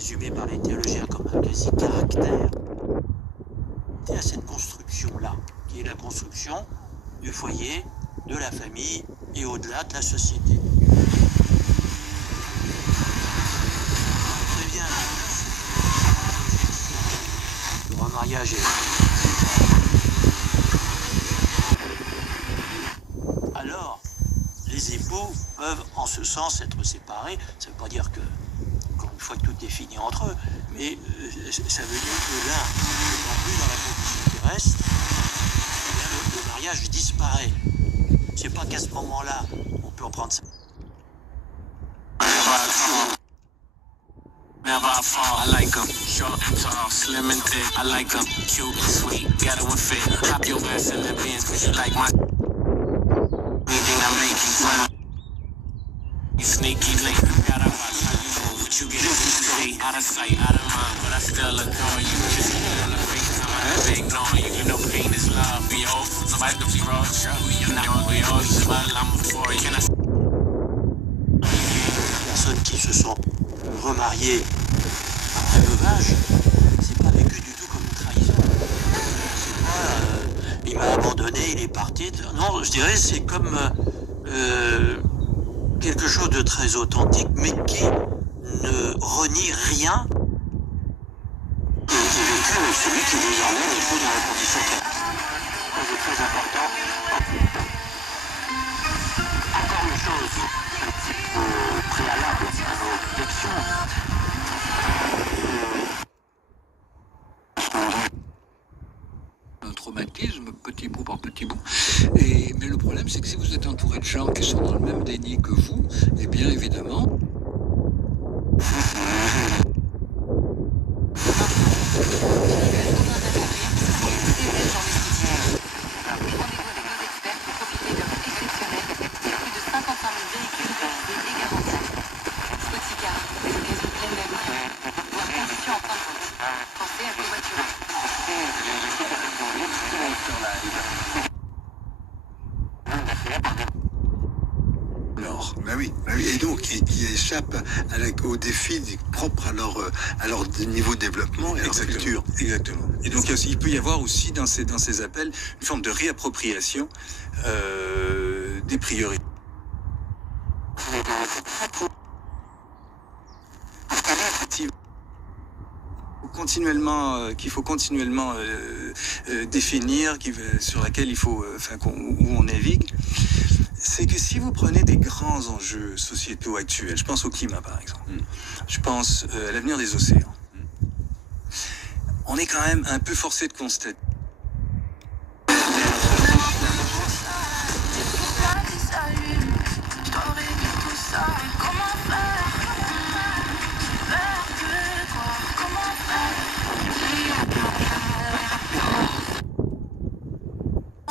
présumé par les théologiens comme un quasi-caractère, et à cette construction-là, qui est la construction du foyer, de la famille et au-delà de la société. Très bien, le remariage est... Alors, les époux peuvent en ce sens être séparés. Ça ne veut pas dire que, encore une fois, que tout est fini entre eux, mais ça veut dire que l'un n'étant plus dans la condition terrestre, eh bien, le mariage disparaît. C'est pas qu'à ce moment-là, on peut en prendre ça. Never I fall, I like 'em. Short, tall, slim and thick. I like 'em. Cute and sweet, got it with fit. Hop your ass in the Benz, cause you like my anything I make you fun. You sneaky link. Gotta watch how you move, what you get into. Out of sight, out of mind, but I still adore you. Just on the FaceTime, I have to ignore you. You know pain is love, be old. Somebody to be raw, you know we all smile, I'm for you. Can I... Personnes qui se sont remariées à un veuvage, c'est pas vécu du tout comme une trahison. C'est pas il m'a abandonné, il est parti. Non, je dirais c'est comme quelque chose de très authentique, mais qui ne renie rien. Qui est vécu avec celui qui désormais n'est plus dans la condition terrestre. C'est très important. Encore une chose préalable à nos réflexions. Un traumatisme, petit bout par petit bout. Mais le problème, c'est que si vous êtes entouré de gens qui sont dans le même déni que vous, eh bien évidemment... Bah oui, et donc ils échappent aux défis propres à leur niveau de développement et à leur culture. Exactement. Et donc il peut y avoir aussi dans ces appels une forme de réappropriation des priorités. Qu'il faut continuellement définir, sur laquelle il faut, où on navigue, c'est que si vous prenez des grands enjeux sociétaux actuels, je pense au climat par exemple, je pense à l'avenir des océans, on est quand même un peu forcé de constater.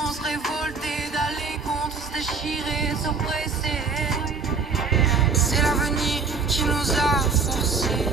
On se révoltait d'aller contre, se déchirer, s'oppresser. C'est l'avenir qui nous a forcés.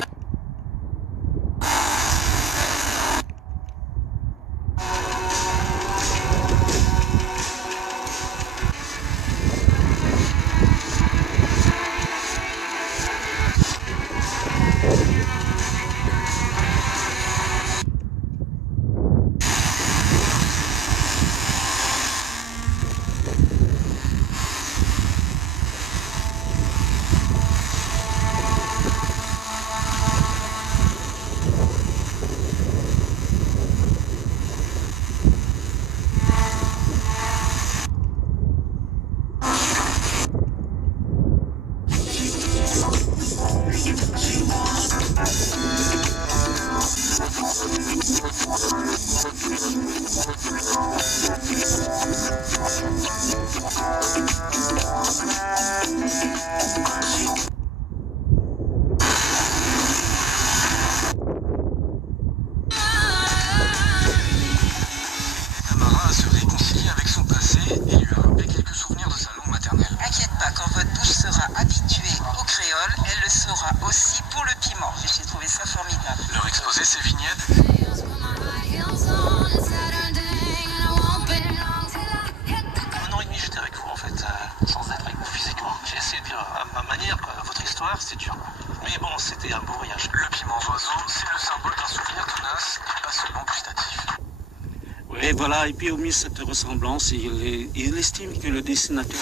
Aussi pour le piment. J'ai trouvé ça formidable. Leur exposer ces vignettes. Un an et demi, j'étais avec vous en fait, sans être avec vous physiquement. J'ai essayé de dire à ma manière votre histoire. l'horreur, c'est dur. Mais bon, c'était un beau voyage. Le piment d'oiseau, c'est le symbole d'un souvenir tenace et pas seulement gustatif. Oui, voilà, et puis au milieu de cette ressemblance, il estime que le dessinateur...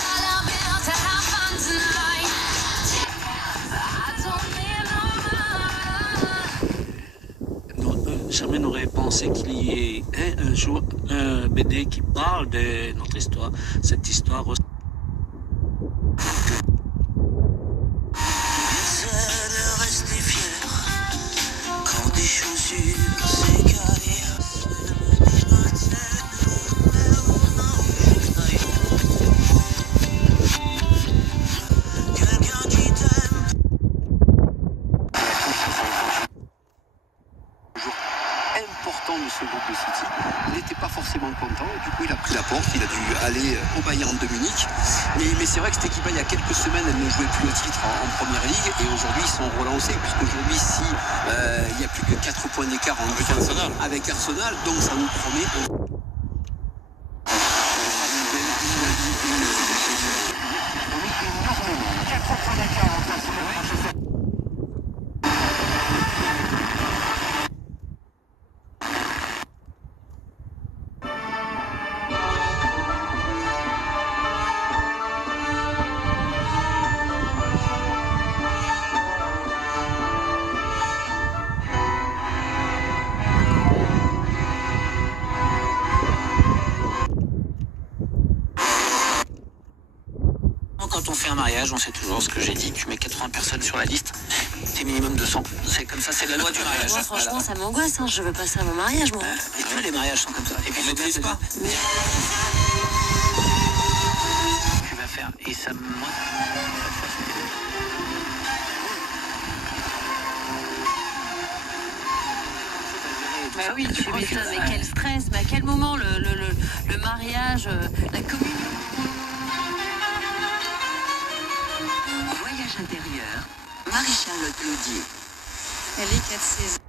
Jamais n'aurait pensé qu'il y ait un jour un BD qui parle de notre histoire, cette histoire. J'essaie de rester fier quand des chaussures s'égalent. Quelqu'un qui t'aime. Important de ce groupe de City, il n'était pas forcément content, et du coup il a pris la porte, il a dû aller au Bayern de Munich, mais c'est vrai que cette équipe il y a quelques semaines elle ne jouait plus le titre en première ligue, et aujourd'hui ils sont relancés, puisqu'aujourd'hui si il y a plus que 4 points d'écart avec Arsenal, donc ça nous promet Quand on fait un mariage, on sait toujours ce que j'ai dit. Tu mets 80 personnes sur la liste, c'est minimum 200. C'est comme ça, c'est la loi du mariage. Moi, franchement, ça m'angoisse. Hein. Je veux pas ça à mon mariage, moi. Et tous les mariages sont comme ça. Et puis, on maîtrise pas. Tu vas faire. Et ça, moi, bah oui, tu m'étonnes, mais quel stress, mais à quel moment le mariage, la communion. Voyage intérieur, Marie-Charlotte Laudier. Elle est 4 saisons.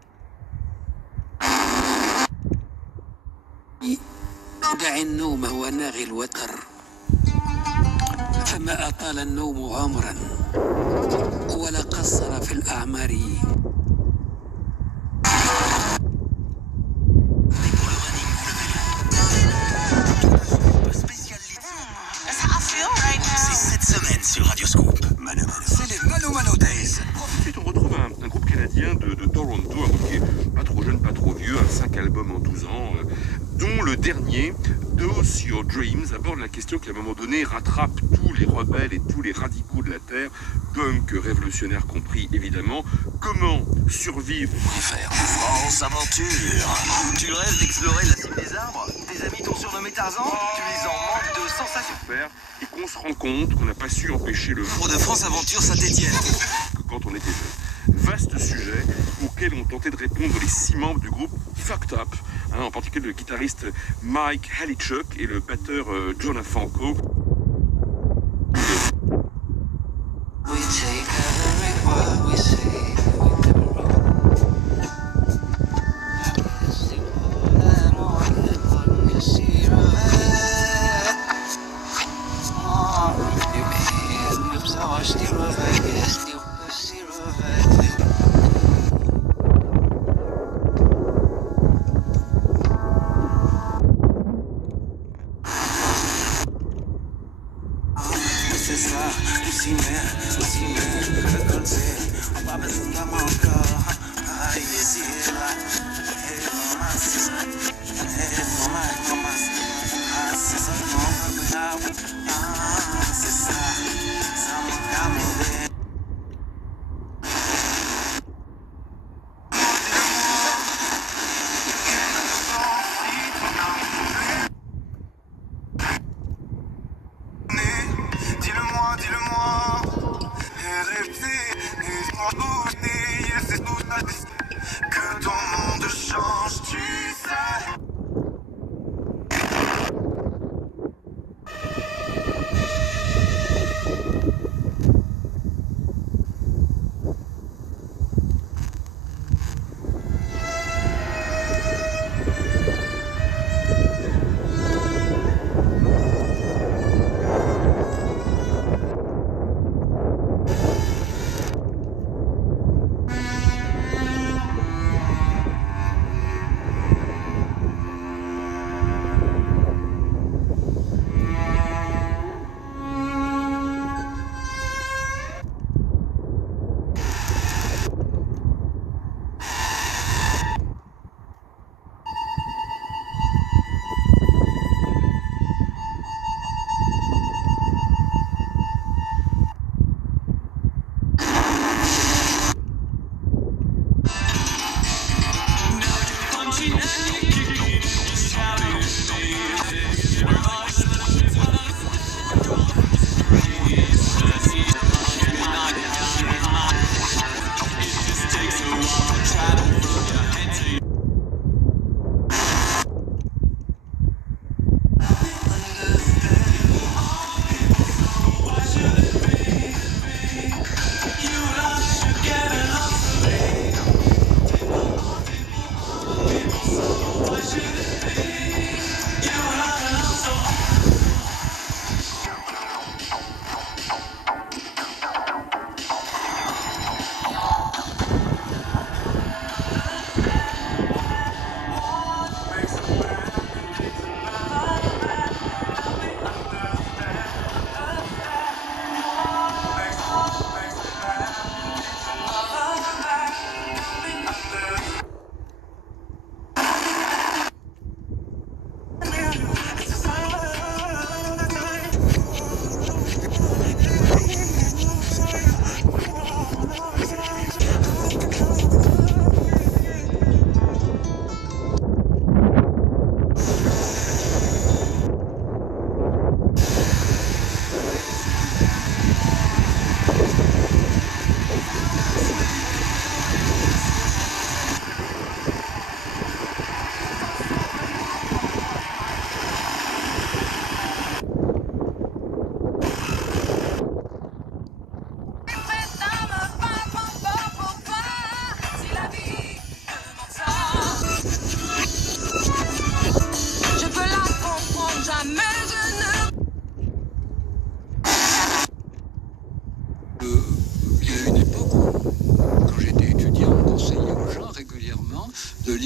دع النوم وناغي الوتر فما أطال النوم عمرا ولا قصر في الأعمار. C'est cette semaine sur Radio Scoop. C'est les Mano Mano Days. Ensuite, on retrouve un groupe canadien de Toronto, un groupe qui est pas trop jeune, pas trop vieux, 5 albums en 12 ans, dont le dernier, Dose Your Dreams, aborde la question qui à un moment donné rattrape tous les rebelles et tous les radicaux de la Terre, punk révolutionnaires compris évidemment. Comment survivre Que faire? France Aventure. Tu rêves d'explorer la cime des arbres? Tes amis t'ont surnommé Tarzan? Tu es en manque de sensations. faire et qu'on se rend compte qu'on n'a pas su empêcher le Tour de France Aventure Saint-Étienne. que quand on était jeune. Vaste sujet auquel ont tenté de répondre les 6 membres du groupe Fucked Up, en particulier le guitariste Mike Halichuk et le batteur Jonah Franco. C'est ça.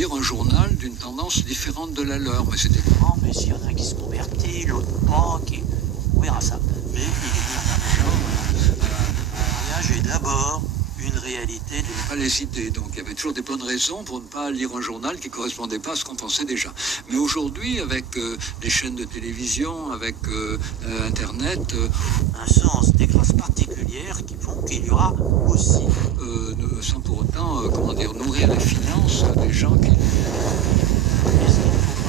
lire un journal d'une tendance différente de la leur. Mais c'était... Non, mais s'il y en a qui se convertit, l'autre pas, on verra ça. Mais il est d'abord une réalité de... Pas les idées, donc il y avait toujours des bonnes raisons pour ne pas lire un journal qui ne correspondait pas à ce qu'on pensait déjà. Mais aujourd'hui, avec les chaînes de télévision, avec Internet... un sens des classes particulières qui font qu'il y aura aussi... sans pour autant, nourrir les finances des gens qui... Est-ce qu'il ne faut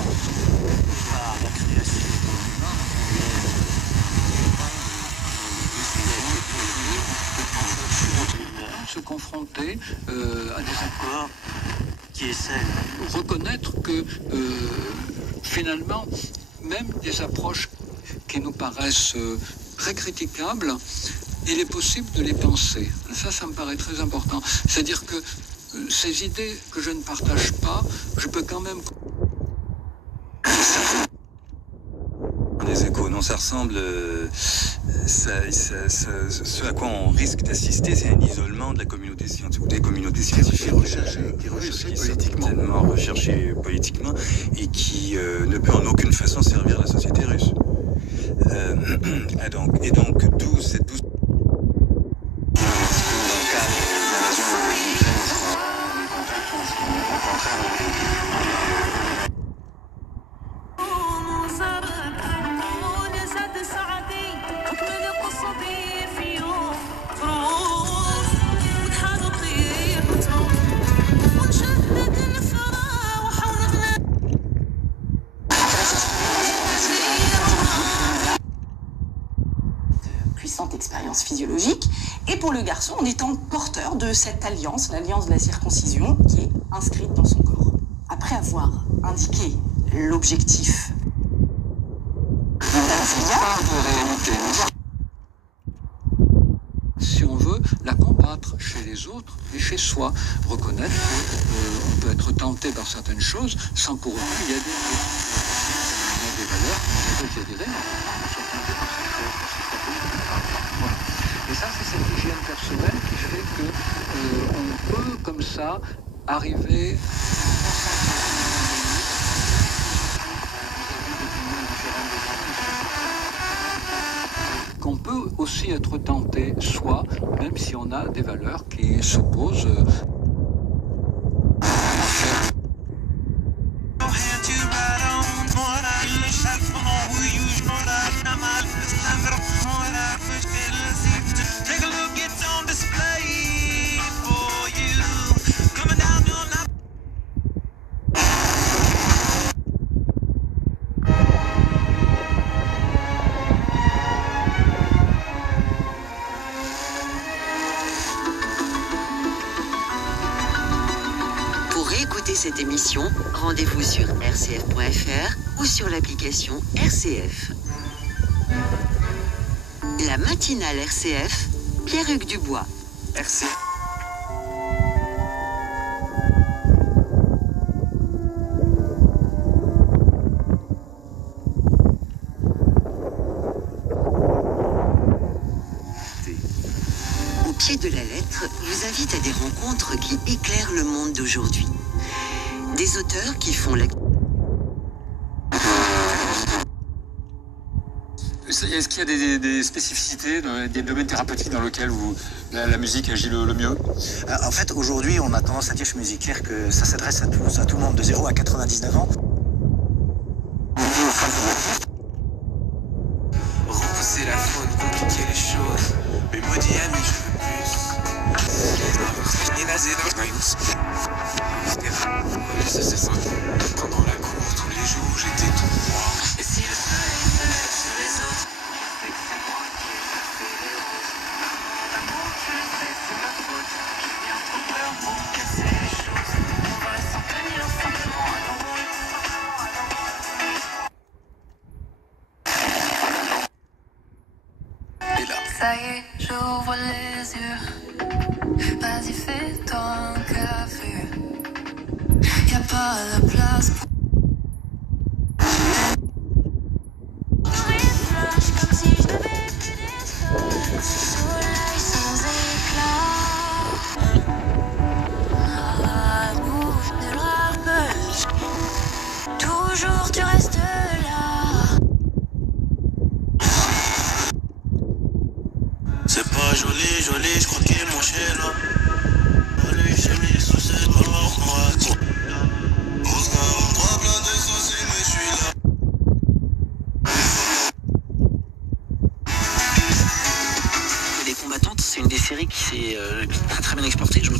pas la création se confronter à des accords qui est celle. Reconnaître que finalement, même des approches qui nous paraissent très critiquables, il est possible de les penser. Ça me paraît très important. C'est-à-dire que ces idées que je ne partage pas, je peux quand même... Les échos, non, ça ressemble... ce à quoi on risque d'assister, c'est un isolement de la communauté scientifique, des communautés scientifiques qui sont tellement recherchées politiquement et qui ne peut en aucune façon servir la société russe. Et donc, d'où cette... Puissante expérience physiologique, et pour le garçon en étant porteur de cette alliance, l'alliance de la circoncision, qui est inscrite dans son corps. Après avoir indiqué l'objectif, si on veut la combattre chez les autres et chez soi, reconnaître qu'on peut être tenté par certaines choses sans pour autant y adhérer. Il y a des valeurs, on peut y adhérer, mais on peut tenté par ces choses, par ces stratégies. Voilà. Et ça, c'est cette hygiène personnelle qui fait qu'on peut, comme ça, arriver qu'on peut aussi être tenté, soi, même si on a des valeurs qui s'opposent. Cette émission, rendez-vous sur rcf.fr ou sur l'application RCF. La matinale RCF, Pierre-Hugues Dubois. RCF. Au pied de la lettre vous invite à des rencontres qui éclairent le monde d'aujourd'hui. Des auteurs qui font la... Est-ce qu'il y a des spécificités, des domaines thérapeutiques dans lesquels la musique agit le mieux? En fait, aujourd'hui, on a tendance à dire chez Musicaire que ça s'adresse à tout le monde, de 0 à 99 ans. Repousser la faute, compliquer les choses. Mais maudit ami, je veux plus. Et nasé dans c'est faux. Pendant la cour, tous les jours, j'étais tout droit. Et si le soleil se lève sur les autres, c'est que c'est moi qui ai fait les roses. L'amour, tu le sais, c'est ma faute. J'ai bien trop peur pour casser les choses. On va s'en tenir simplement à nos rôles. Et là. Ça y est, j'ouvre les yeux. Vas-y, fais-toi un café. Y'a pas la place pour... Comme si je n'avais plus d'espoir. Soleil sans éclat. Bouge de la peur.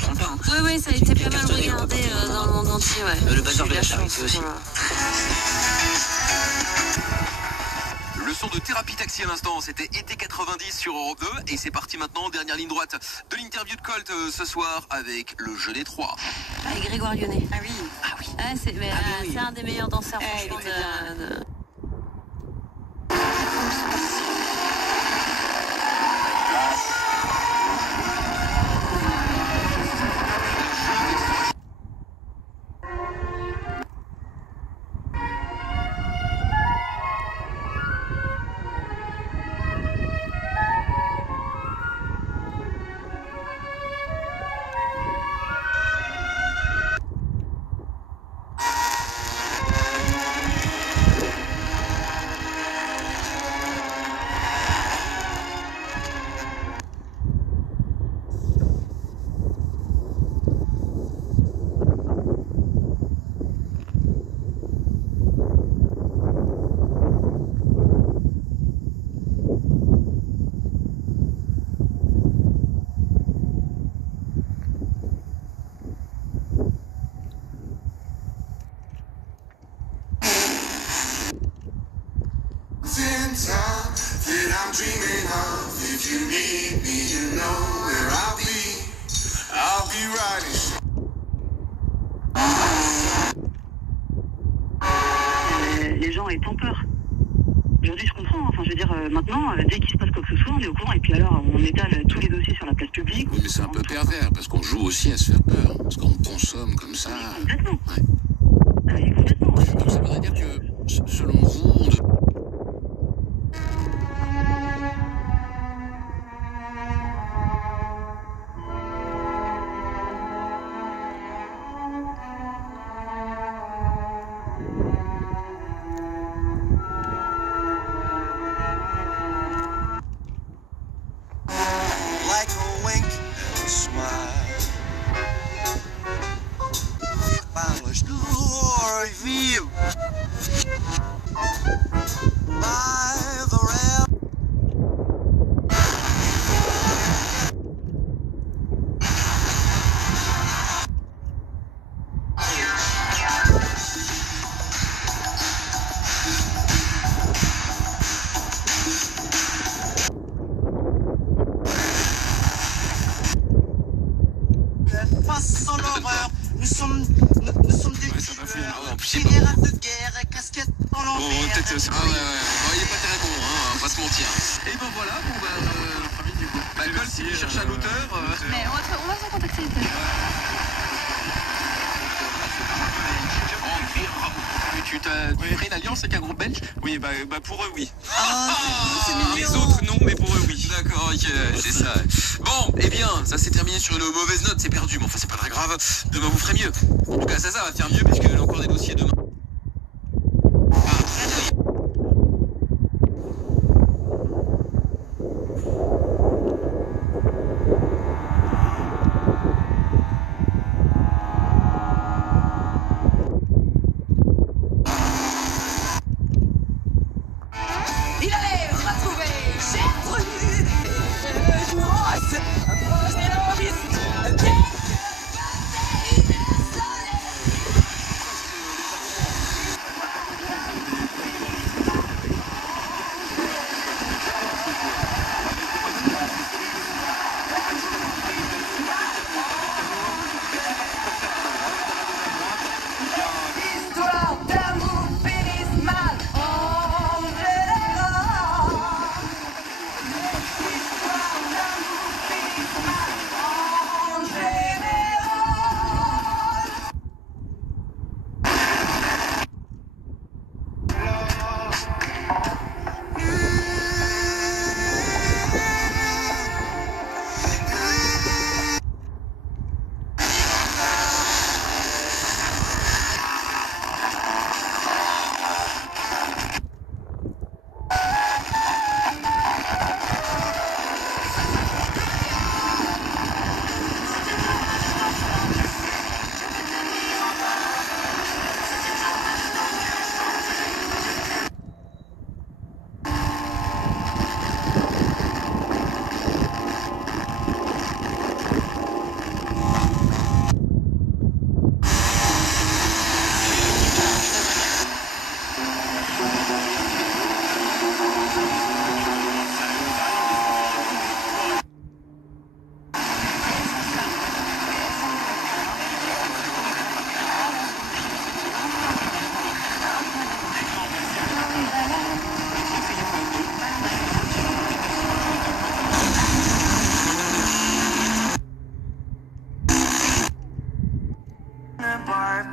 trompe pas. Hein. Oui, ça a été pas mal regardé dans le monde entier. Ouais. Le bazar de la charité aussi. Voilà. Le son de Thérapie Taxi à l'instant, c'était été 90 sur Europe 2 et c'est parti maintenant, dernière ligne droite de l'interview de Colt ce soir avec le jeu des 3. Avec Grégoire Lyonnais. Ah oui. Ah, c'est un des meilleurs danseurs franchement de... Les gens étant peur. Aujourd'hui, je comprends. Enfin, je veux dire, maintenant, dès qu'il se passe quoi que ce soit, on est au courant. Et puis alors, on étale tous les dossiers sur la place publique. Oui, mais c'est un peu pervers, parce qu'on joue aussi à se faire peur. Parce qu'on consomme comme ça. Complètement. Ouais. Complètement. Donc ça voudrait dire que, selon vous, on devrait... Sans l'horreur, nous sommes des générales de guerre, casquettes en l'enfer. Il est pas très bon, hein, on va pas se mentir. Et ben voilà, Colt, si vous cherchez un auteur... Mais on va se contacter. Tu as créé une alliance avec un groupe belge? Oui, bah pour eux, oui. Les autres, non, mais pour eux, oui. D'accord, ok, c'est ça. Bon, eh bien, ça s'est terminé sur une mauvaise note, c'est perdu, mais enfin, c'est pas très grave. Demain, vous ferez mieux. En tout cas, ça va faire mieux, puisqu'il y a encore des dossiers demain. Il allait retrouver Gertrude et Rose. C'est la piste.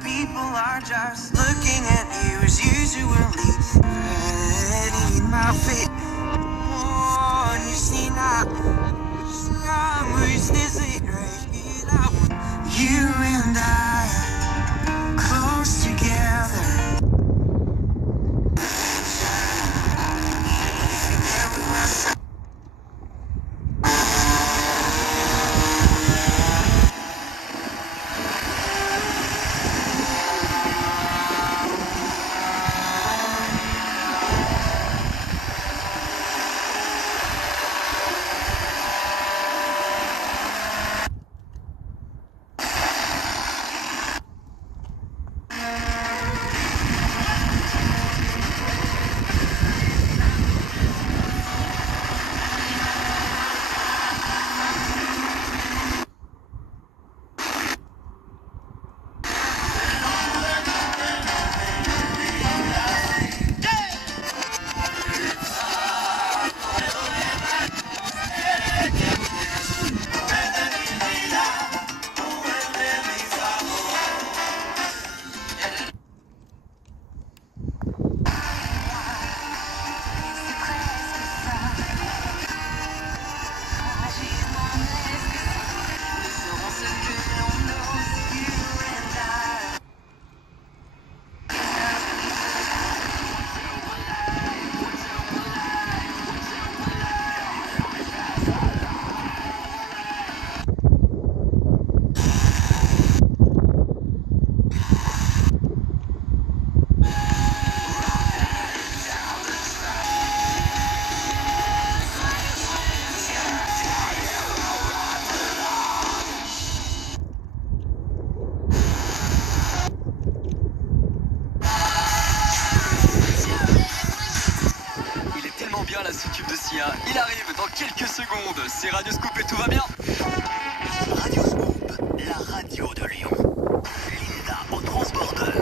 People are just looking at you as usually. Ready, my feet. Oh, you see now. Who's this right here? You and I are close together. Il arrive dans quelques secondes, c'est Radio Scoop et tout va bien. Radio Scoop, la radio de Lyon. Linda au Transborder.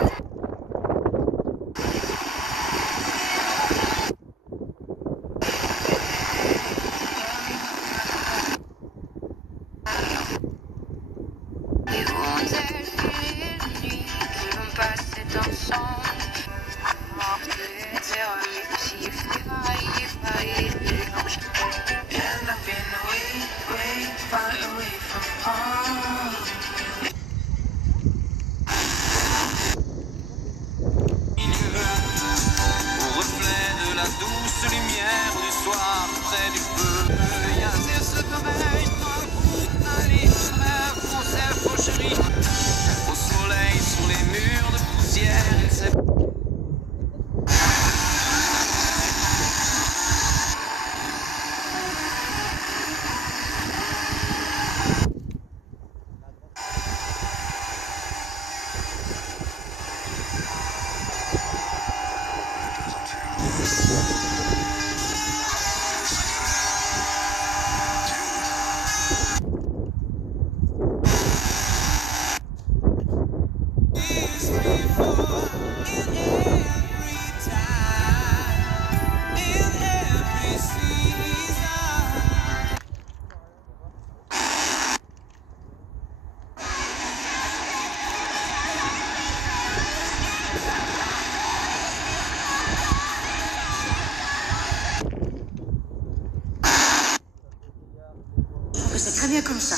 Comme ça.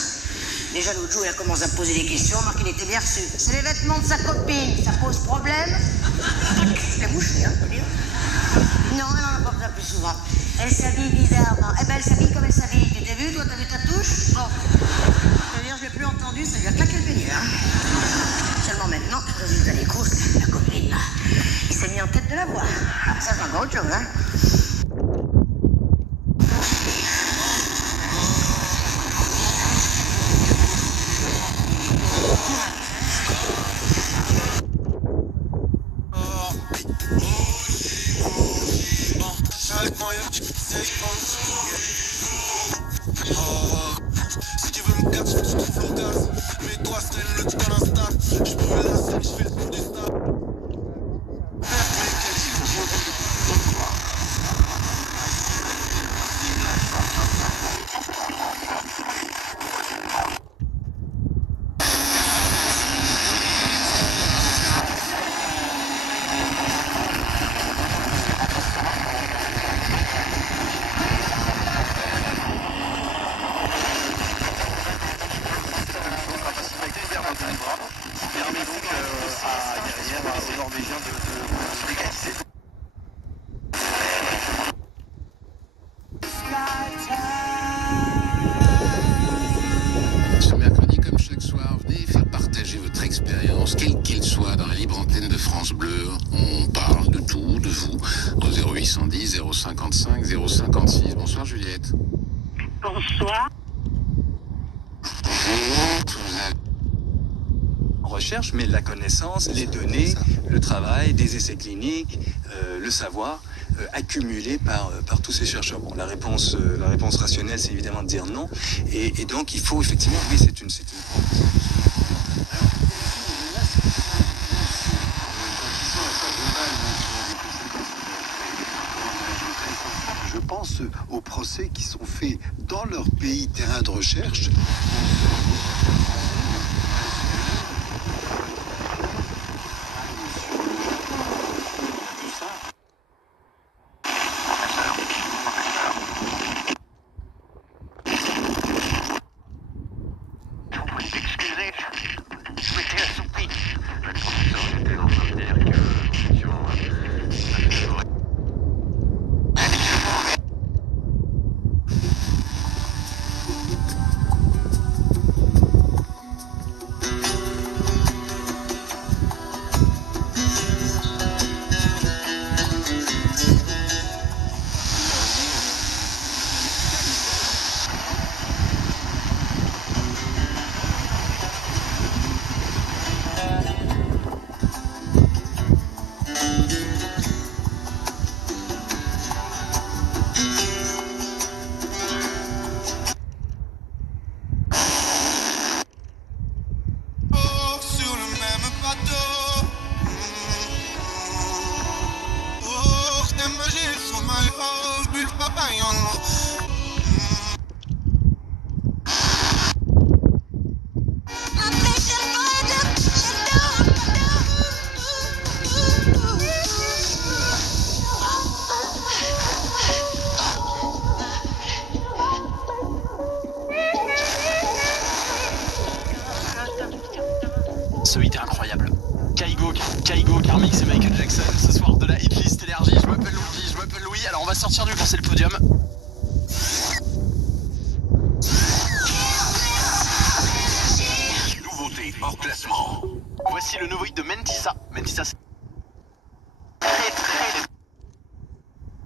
Déjà l'autre jour, il a commencé à me poser des questions, alors qu'il était bien reçu. C'est les vêtements de sa copine, ça pose problème? Elle a bouché, hein, faut dire. Non, elle n'en a pas besoin plus souvent. Elle s'habille bizarrement. Eh ben, elle s'habille comme elle s'habille. Tu t'es vu, toi, t'as vu ta touche? Bon. C'est-à-dire, je l'ai plus entendu, ça lui a claqué le pénier, hein. Seulement maintenant, résultat des courses, la copine, là, il s'est mis en tête de la voie. Ah, ça, c'est encore autre chose, hein. Si tu veux me casser, tu trouves le gaz. Mais toi, c'est le type à l'instant. Je peux me lasser, je fais le tour des stars. derrière aux Norvégiens de légaliser. Ce mercredi, comme chaque soir, venez faire partager votre expérience, quelle qu'elle soit, dans la libre antenne de France Bleu. On parle de tout, de vous, au 0810 055 056. Bonsoir Juliette. Bonsoir. Recherche, mais la connaissance, les données, le travail, des essais cliniques, le savoir accumulé par tous ces chercheurs. Bon, la réponse rationnelle, c'est évidemment de dire non. Et donc, il faut effectivement, oui, c'est une... Je pense aux procès qui sont faits dans leur pays terrain de recherche. Ce hit est incroyable. Kaigo, Carmix et Michael Jackson. Ce soir de la hitlist énergie. Je m'appelle Louis. Alors on va sortir du c'est le podium. Nouveauté hors classement. Voici le nouveau hit de Mentissa. Mentissa, c'est très...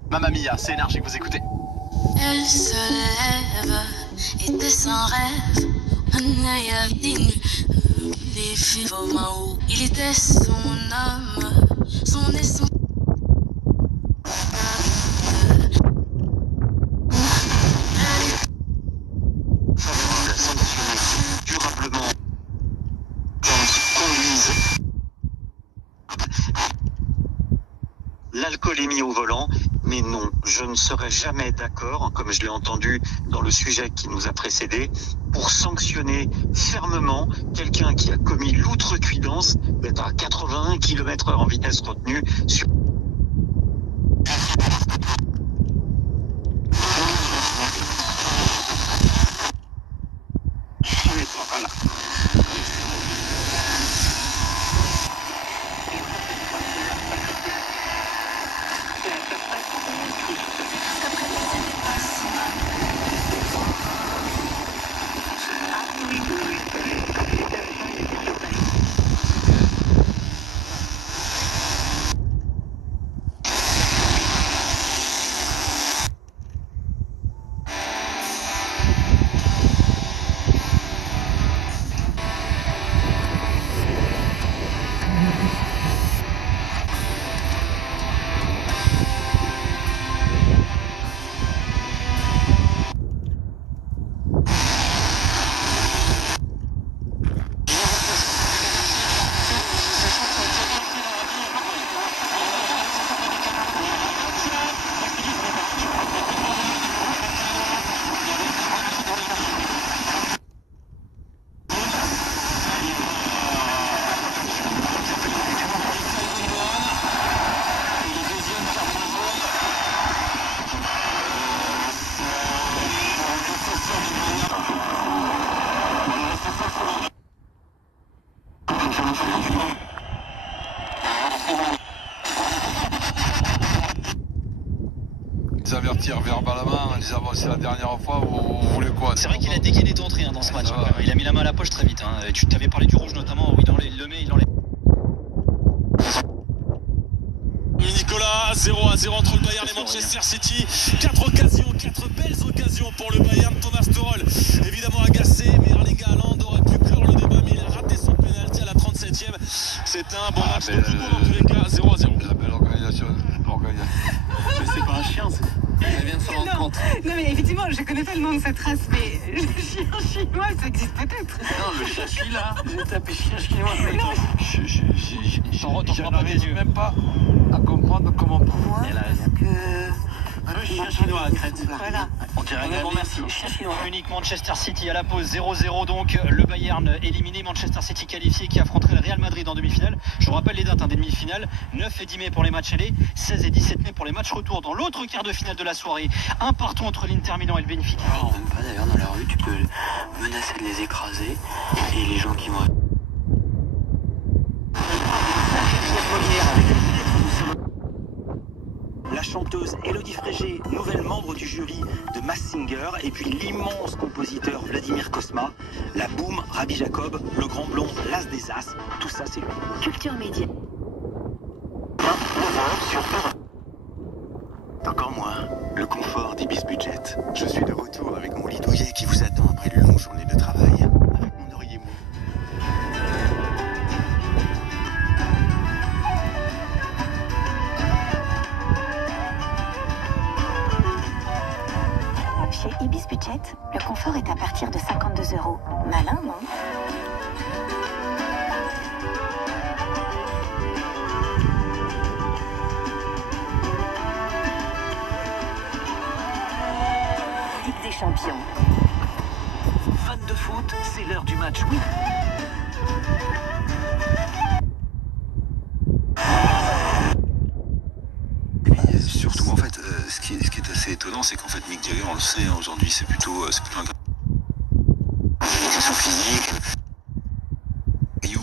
Mamma Mia, c'est énergie que vous écoutez. Elle se lève, était sans rêve. Il était son âme, son essence. Durablement, conduise l'alcoolémie au volant, mais non, je ne serai jamais d'accord, comme je l'ai entendu dans le sujet qui nous a précédé, pour sanctionner fermement quelqu'un qui a commis l'outrecuidance d'être à 81 km/h en vitesse retenue sur... Voilà. tire verbalement en disant bon, c'est la dernière fois, vous voulez quoi? C'est vrai qu'il a dégainé d'entrée dans ce match. Il a mis la main à la poche très vite. Tu t'avais parlé du rouge notamment où il le met, il enlève. Nicolas, 0-0 entre le Bayern et Manchester City. 4 belles occasions pour le Bayern. Thomas Tuchel, évidemment agacé, mais Erling Haaland aurait pu clore le débat, mais il a raté son pénalty à la 37e. C'est un bon match pour tout le monde en tous les cas, 0-0. La belle organisation. Mais c'est pas un chien, elle vient de se rendre compte. Non mais effectivement, je connais pas le nom de cette race, mais le chien chinois, ça existe peut-être. Non, le chien chinois, j'ai tapé chien chinois. Je n'arrive même pas à comprendre comment pouvoir. Le chien chinois à Crète. Voilà. On dirait un bon merci. Chien chinois. Unique Manchester City à la pause 0-0 donc. Le Bayern éliminé, Manchester City qualifié qui affronterait le Real Madrid en demi-finale. Je vous rappelle les dates des demi-finales. 9 et 10 mai pour les matchs aller, 16 et 17 mai pour les matchs retour. Dans l'autre quart de finale de la soirée, un partout entre l'Inter Milan et le Benfica. Même pas d'ailleurs dans la rue, tu peux menacer de les écraser et les gens qui vont... La chanteuse Elodie Frégé, nouvelle membre du jury de Masked Singer, et puis l'immense compositeur Vladimir Kosma, la boum Rabbi Jacob, le grand blond L'As des As, tout ça c'est lui. Culture Média. Encore moins, le confort d'Ibis Budget. Je suis de retour avec mon lit douillet qui vous attend après une longue journée de travail, avec mon oreiller mou. Chez Ibis Budget, le confort est à partir de 52 €. Malin, non? Ligue des Champions. Fan de foot, c'est l'heure du match, oui. Surtout, en fait, ce qui est assez étonnant, c'est qu'en fait, Mick Jagger, on le sait, hein, aujourd'hui, c'est plutôt un question physique.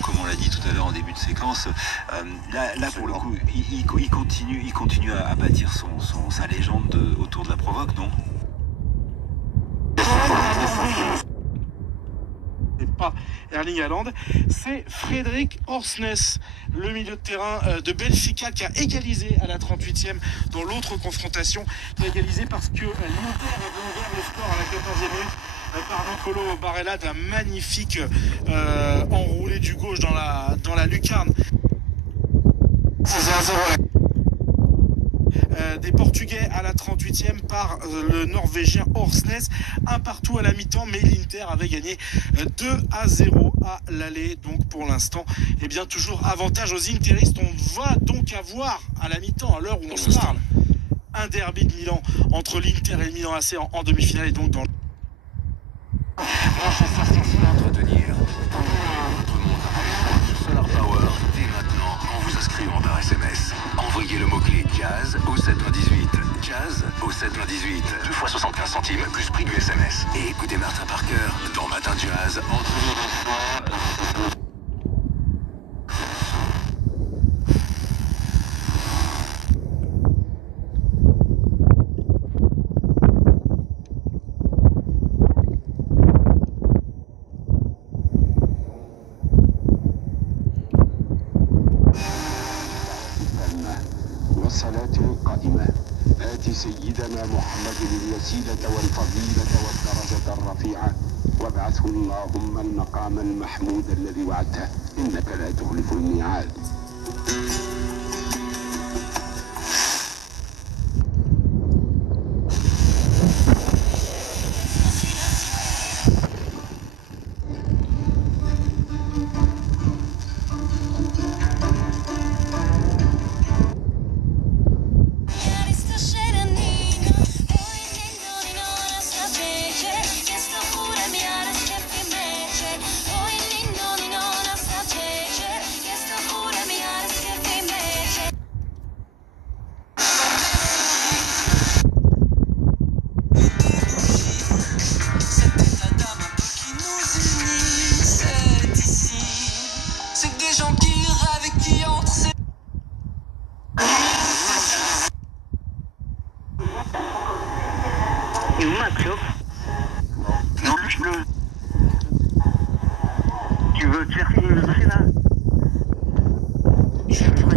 Comme on l'a dit tout à l'heure en début de séquence, là pour le coup, il continue à bâtir sa légende autour de la provoque, non? Pas Erling Haaland, c'est Frédéric Orsnes, le milieu de terrain de Benfica qui a égalisé à la 38e dans l'autre confrontation, qui a égalisé parce que l'Inter avait ouvert le score à la 14e minute par Nicolo Barella d'un magnifique enroulé du gauche dans la lucarne. Des Portugais à la 38e par le Norvégien Orsnes, un partout à la mi-temps, mais l'Inter avait gagné 2-0 à l'aller. Donc pour l'instant, eh bien toujours avantage aux interistes. On va donc avoir à la mi-temps, à l'heure où on se parle, un derby de Milan entre l'Inter et le Milan AC en demi-finale, et donc dans Entretenir votre montre Solar Power dès maintenant en vous inscrivant par SMS. Envoyez le mot-clé Jazz au 718. Jazz au 718. 2 fois 75 centimes plus prix du SMS. Et écoutez Martin Parker dans Matin Jazz entre والصلاة القائمة آت سيدنا محمد الوسيلة والفضيلة والدرجة الرفيعة وابعثه اللهم المقام المحمود الذي وعدته إنك لا تخلف الميعاد.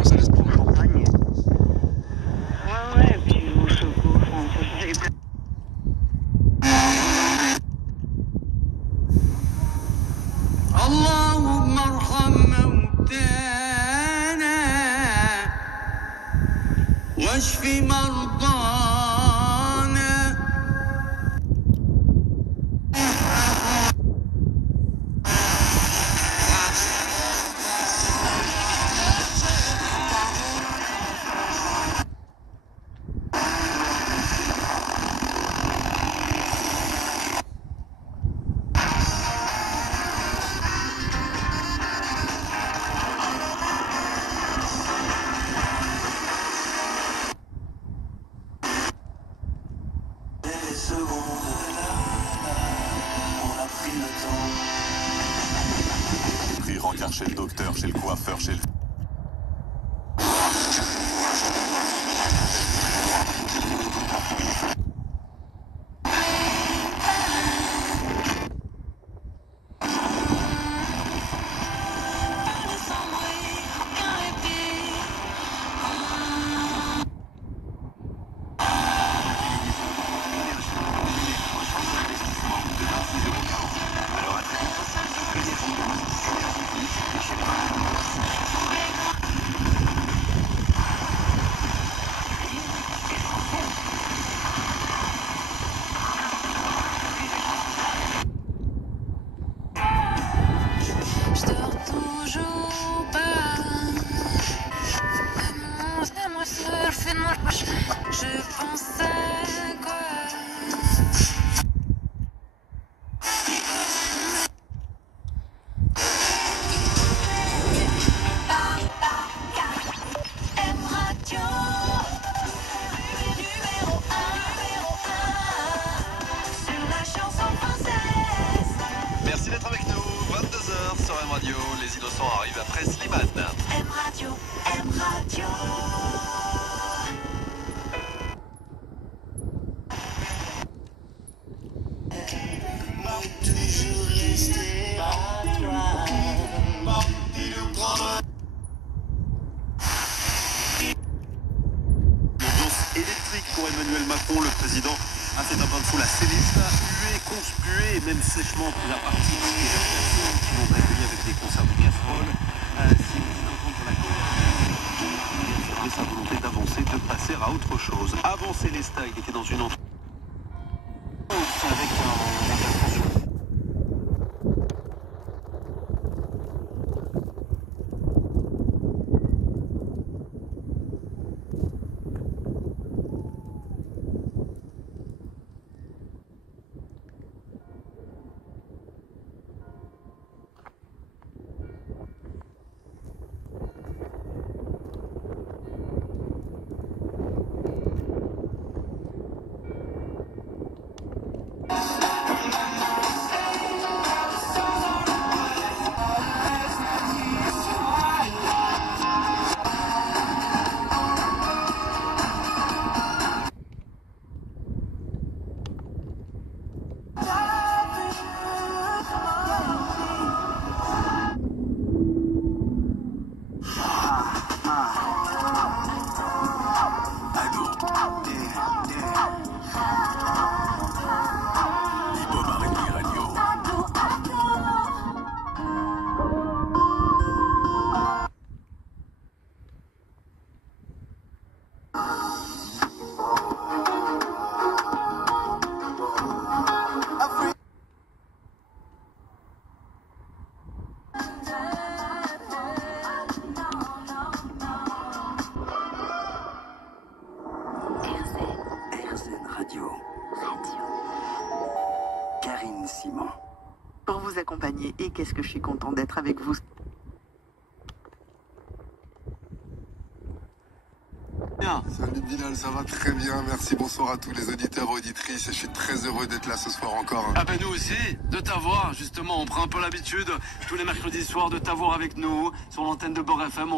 Ça laisse pour champagne. Ouais, puis au secours, ça fait... اللهم ارحم موتانا واشف مرضانا Pris rencard chez le docteur, chez le coiffeur, chez le... Je dors toujours pas. Moi seul, fais de moi je pense à quoi. M Radio, numéro 1, sur la chanson française. Merci d'être avec nous. 22h sur M Radio. Les innocents arrivent après Slimane. M Radio, M Radio. Toujours rester à toi. L'ambiance électrique pour Emmanuel Macron, le président a fait un bain de foule à Célestat, hué, conspué et même sèchement pris la partie des personnes qui l'ont accueilli avec des concerts de casseroles. Si vous entendre la colère de sa volonté d'avancer, de passer à autre chose. Avant Célestat, il était dans une entrée avec un remplacement. Karine Simon. Pour vous accompagner, et qu'est-ce que je suis content d'être avec vous. Salut Bilal, ça va très bien, merci, bonsoir à tous les auditeurs et auditrices, et je suis très heureux d'être là ce soir encore. Ah ben nous aussi, de t'avoir, justement, on prend un peu l'habitude, tous les mercredis soirs, de t'avoir avec nous, sur l'antenne de Beurre FM.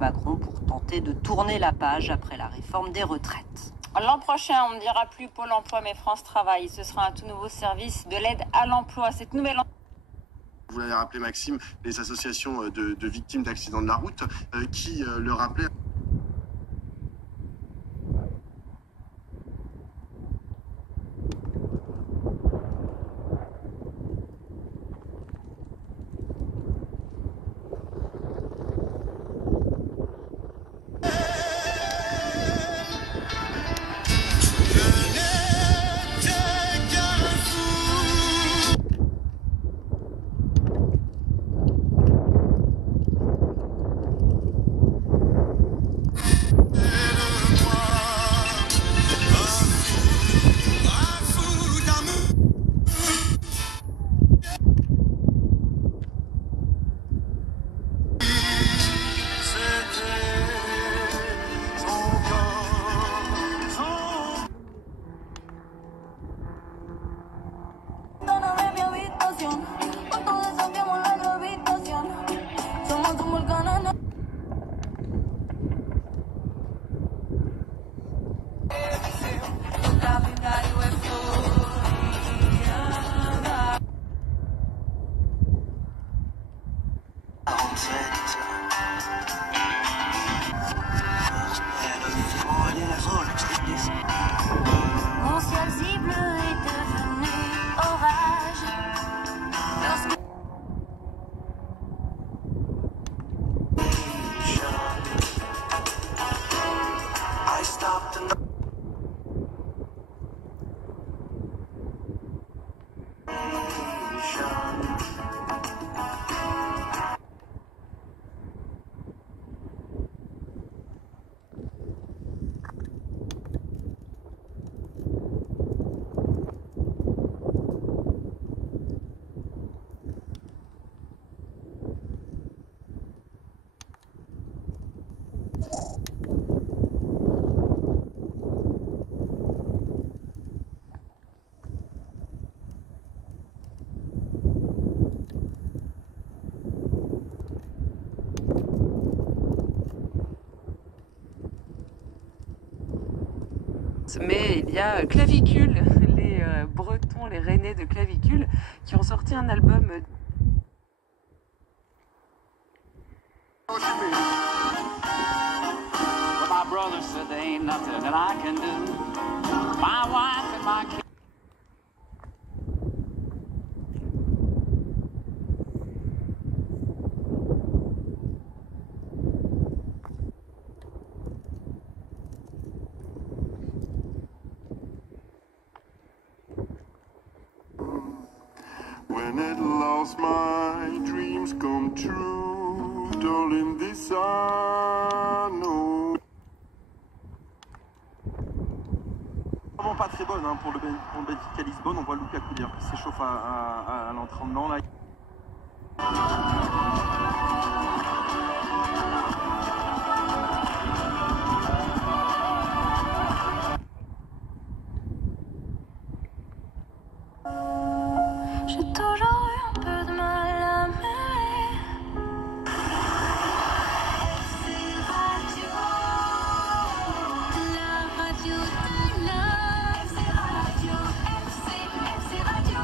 Macron pour tenter de tourner la page après la réforme des retraites. L'an prochain, on ne dira plus Pôle emploi mais France Travail. Ce sera un tout nouveau service de l'aide à l'emploi. Cette nouvelle... Vous l'avez rappelé, Maxime, les associations de victimes d'accidents de la route qui le rappelaient. Mon ciel si bleu est devenu orage. Lorsque... I stopped and... Mais il y a Clavicule, les Bretons, les Rennais de Clavicule, qui ont sorti un album. My brother said there ain't nothing that I can do. My wife and my kids. When at last my dreams come true, darling, this I know. Vraiment pas très bonne hein, pour le Benfica Lisbonne. On voit Luka Coudir qui s'échauffe à l'entraînement là. J'ai toujours eu un peu de mal à m'aimer. FC Radio, la radio de l'heure. FC Radio, FC Radio.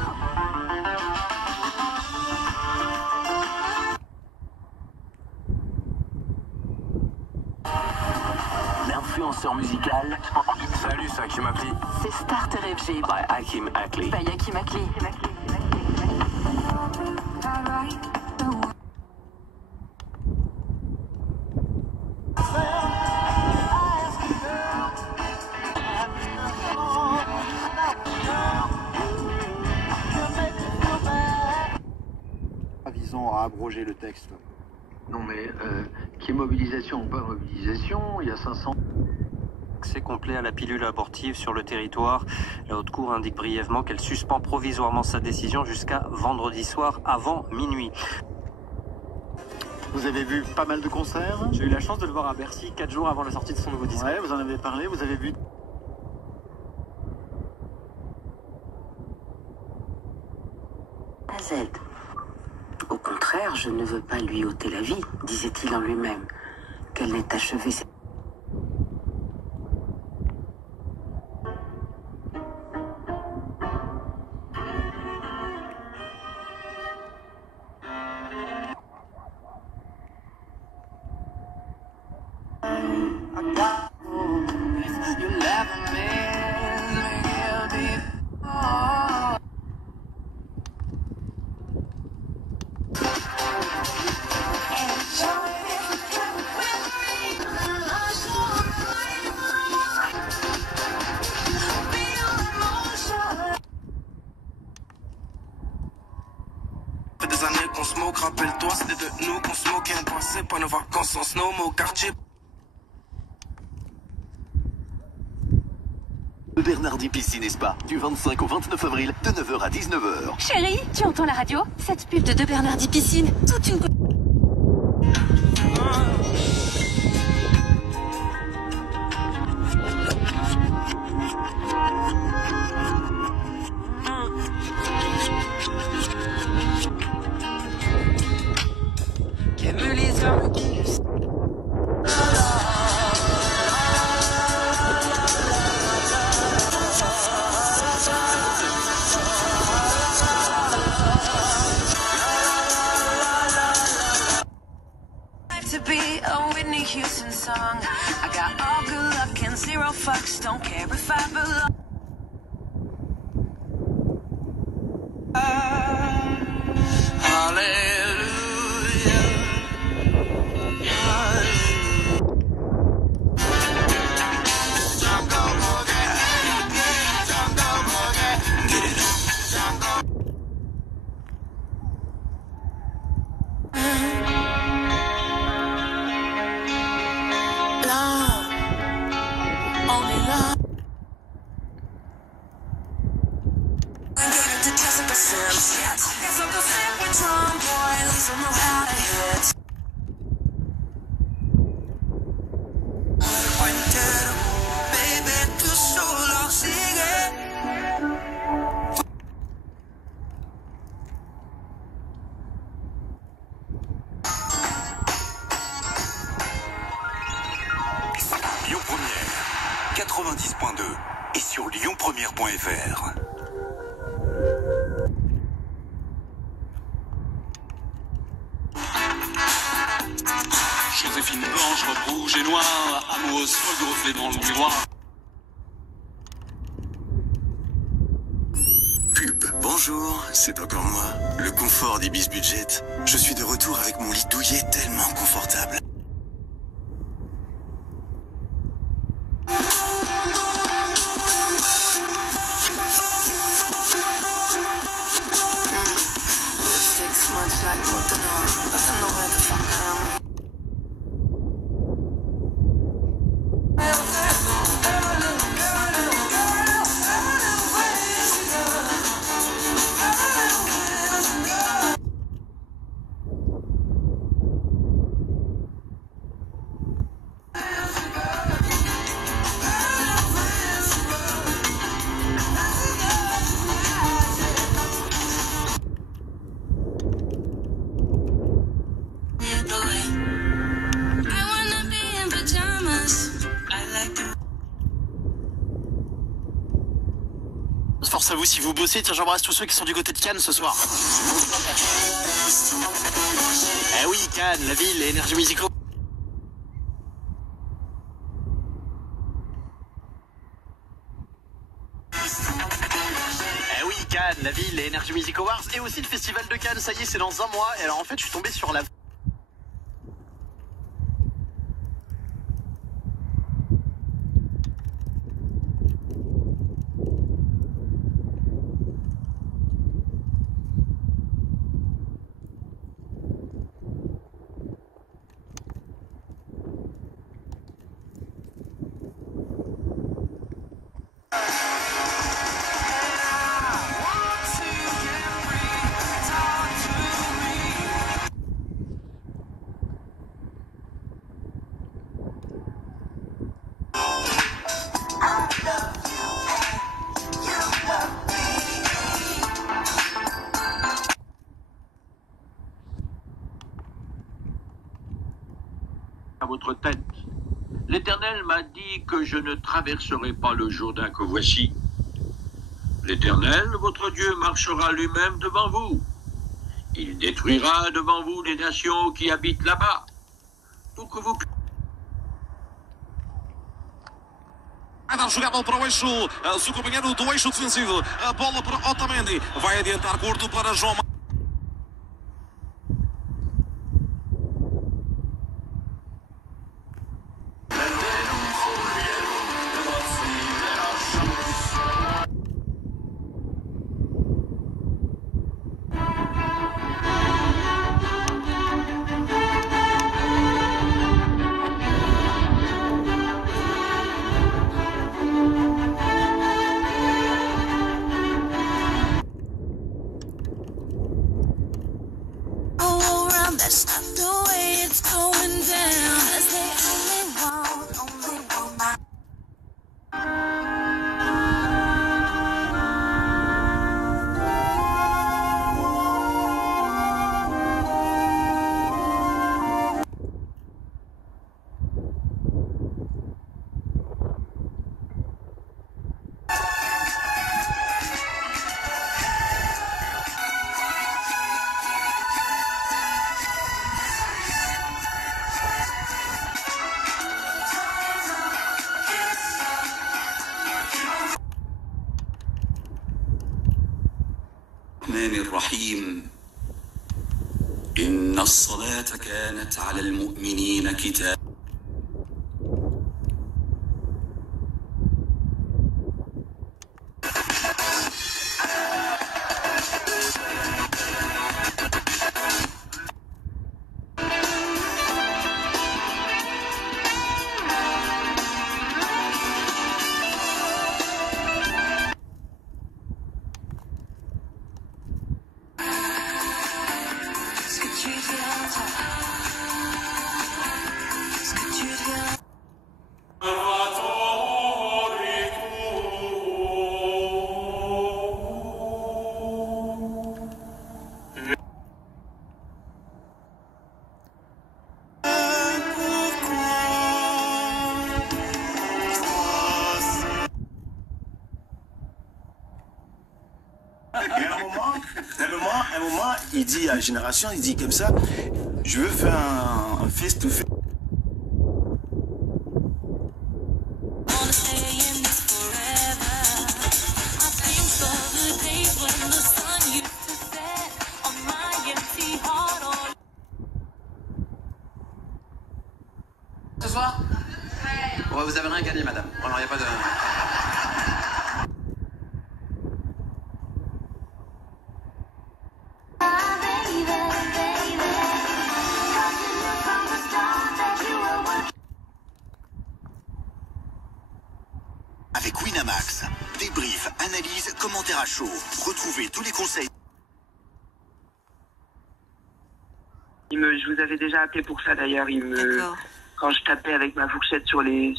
L'influenceur musical. Salut, c'est Hakim Akli. C'est Starter FG. By Hakim Akli. By Hakim Akli. Visant à abroger le texte. Non mais, qui est mobilisation ou pas mobilisation, il y a 500... Accès complet à la pilule abortive sur le territoire. La Haute Cour indique brièvement qu'elle suspend provisoirement sa décision jusqu'à vendredi soir avant minuit. Vous avez vu pas mal de concerts? J'ai eu la chance de le voir à Bercy 4 jours avant la sortie de son nouveau disque. Ouais, vous en avez parlé, vous avez vu? Z. Au contraire, je ne veux pas lui ôter la vie, disait-il en lui-même. Qu'elle n'ait achevé ses... des années qu'on smoke, rappelle-toi, c'était de nous qu'on smoke et on passait pas nos vacances en snow, mais au quartier. Bernardi Piscine et Spa, du 25 au 29 avril, de 9h à 19h. Chérie, tu entends la radio? Cette pub de Bernardi Piscine, toute une... Qu'aime les hommes qui... To be a Whitney Houston song. I got all good luck and zero fucks. Don't care if I belong. Lyon Première, 90.2 et sur lyonpremière.fr. Joséphine blanche, robe rouge et noire, amoureuse folle de reflet dans le miroir. Pub. Bonjour, c'est encore moi, le confort d'Ibis Budget. Je suis de retour avec mon lit douillet tellement confortable. Force à vous si vous bossez, tiens j'embrasse tous ceux qui sont du côté de Cannes ce soir. Eh oui, Cannes, la ville, l'énergie musicale. Eh oui, Cannes, la ville, les Energy Music Awards et aussi le festival de Cannes, ça y est, c'est dans un mois. Et alors en fait, je suis tombé sur la... À votre tête. L'Éternel m'a dit que je ne traverserai pas le Jourdain que voici. L'Éternel, votre Dieu, marchera lui-même devant vous. Il détruira devant vous les nations qui habitent là-bas. Pour que vous... Vai dar jogada para o eixo, seu companheiro do eixo defensivo. A bola para Otamendi. Vai adiantar curto para João. That's not the way it's going down. 'Cause they only want my. الرحمن الرحيم إن الصلاة كانت على المؤمنين كتابا À un moment, il dit à la génération, il dit comme ça, je veux faire un face-to-face. Ce soir? Ouais, vous avez rien gagné, madame. Alors, il n'y a pas de... Avec Winamax, débrief, analyse, commentaire à chaud. Retrouvez tous les conseils. Je vous avais déjà appelé pour ça d'ailleurs. Quand je tapais avec ma fourchette sur mes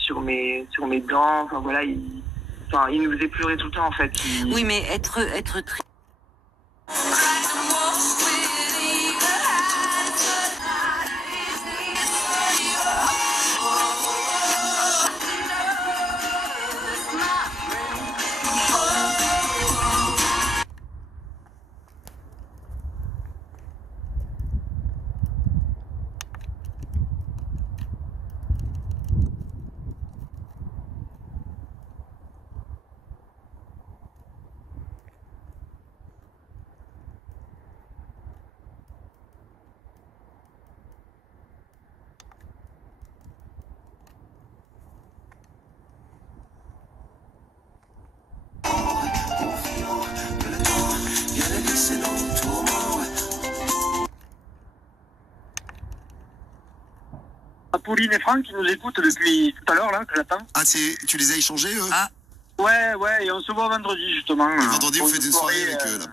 dents, enfin voilà, il nous faisait pleurer tout le temps en fait. Oui, mais être très... Pauline et Franck qui nous écoutent depuis tout à l'heure là, que j'attends. Ah, tu les as échangés, eux? Ah. Ouais, et on se voit vendredi justement. Et vendredi, vous faites une soirée avec eux là.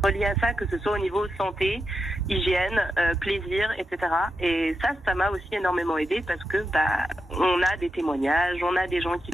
Relié à ça, que ce soit au niveau santé, hygiène, plaisir, etc. Et ça m'a aussi énormément aidé parce que on a des témoignages, on a des gens qui